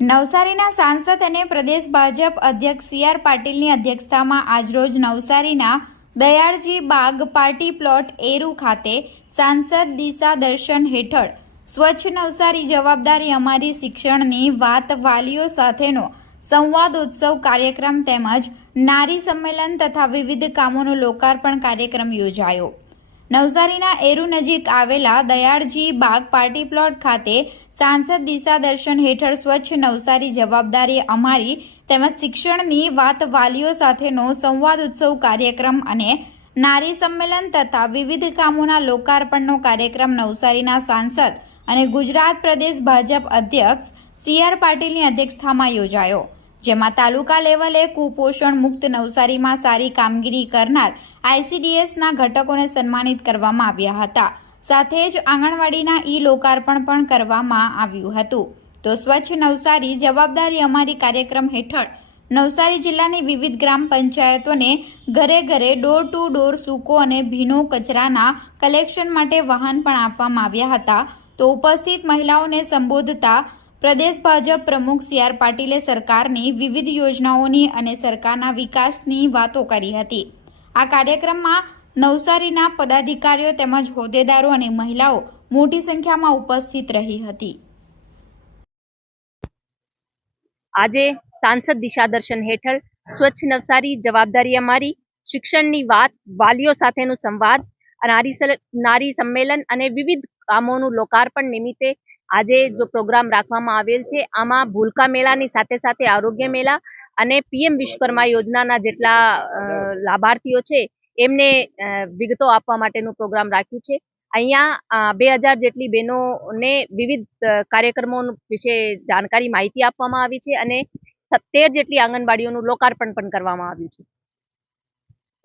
નવસારીના સાંસદ અને પ્રદેશ ભાજપ અધ્યક્ષ સી.આર. પાટીલની અધ્યક્ષતામાં આજરોજ નવસારીના દયાળજી બાગ પાર્ટી પ્લોટ એરુ ખાતે સાંસદ દિશા દર્શન હેઠળ સ્વચ્છ નવસારી જવાબદારી અમારી શિક્ષણની વાત વાલીઓ સાથેનો સંવાદોત્સવ કાર્યક્રમ તેમજ નારી સંમેલન તથા વિવિધ કામોનો લોકાર્પણ કાર્યક્રમ યોજાયો। નવસારીના એરુ નજીક આવેલા દયાળજી બાગ પાર્ટી પ્લોટ ખાતે સાંસદ દિશા દર્શન હેઠળ સ્વચ્છ નવસારી જવાબદારી અમારી તેમજ શિક્ષણની વાત વાલીઓ સાથેનો સંવાદોત્સવ કાર્યક્રમ અને નારી સંમેલન તથા વિવિધ કામોના લોકાર્પણનો કાર્યક્રમ નવસારીના સાંસદ અને ગુજરાત પ્રદેશ ભાજપ અધ્યક્ષ સી.આર. પાટીલની અધ્યક્ષતામાં યોજાયો, જેમાં તાલુકા લેવલે કુપોષણ મુક્ત નવસારીમાં સારી કામગીરી કરનાર ICDSના ઘટકોને સન્માનિત કરવામાં આવ્યા હતા। સાથે જ આંગણવાડીના લોકાર્પણ પણ કરવામાં આવ્યું હતું। તો સ્વચ્છ નવસારી જવાબદારી અમારી કાર્યક્રમ હેઠળ નવસારી જિલ્લાની વિવિધ ગ્રામ પંચાયતોને ઘરે ઘરે ડોર ટુ ડોર સૂકો અને ભીનો કચરાના કલેક્શન માટે વાહન પણ આપવામાં આવ્યા હતા। તો ઉપસ્થિત મહિલાઓને સંબોધતા પ્રદેશ ભાજપ પ્રમુખ સી.આર. પાટીલે સરકારની વિવિધ યોજનાઓની અને સરકારના વિકાસની વાતો કરી હતી। આ કાર્યક્રમમાં નવસારીના પદાધિકારીઓ તેમજ હોદ્દેદારો અને મહિલાઓ મોટી સંખ્યામાં ઉપસ્થિત રહી હતી। આજે સાંસદ દિશા દર્શન હેઠળ સ્વચ્છ નવસારી જવાબદારી અમારી શિક્ષણની વાત વાલીઓ સાથેનો સંવાદ નારી સંમેલન અને વિવિધ કામોનું લોકાર્પણ નિમિત્તે આજે જો પ્રોગ્રામ રાખવામાં આવેલ છે। આમાં ભૂલકા મેળાની સાથે સાથે આરોગ્ય મેળા અને PM વિશ્વકર્મા યોજનાના જેટલા લાભાર્થીઓ છે એમને વિગતો આપવા માટેનું પ્રોગ્રામ રાખ્યું છે। અહીંયા 2000 જેટલી બહેનોને વિવિધ કાર્યક્રમો વિશે જાણકારી માહિતી આપવામાં આવી છે અને 13 જેટલી આંગણવાડીઓનું લોકાર્પણ પણ કરવામાં આવ્યું છે।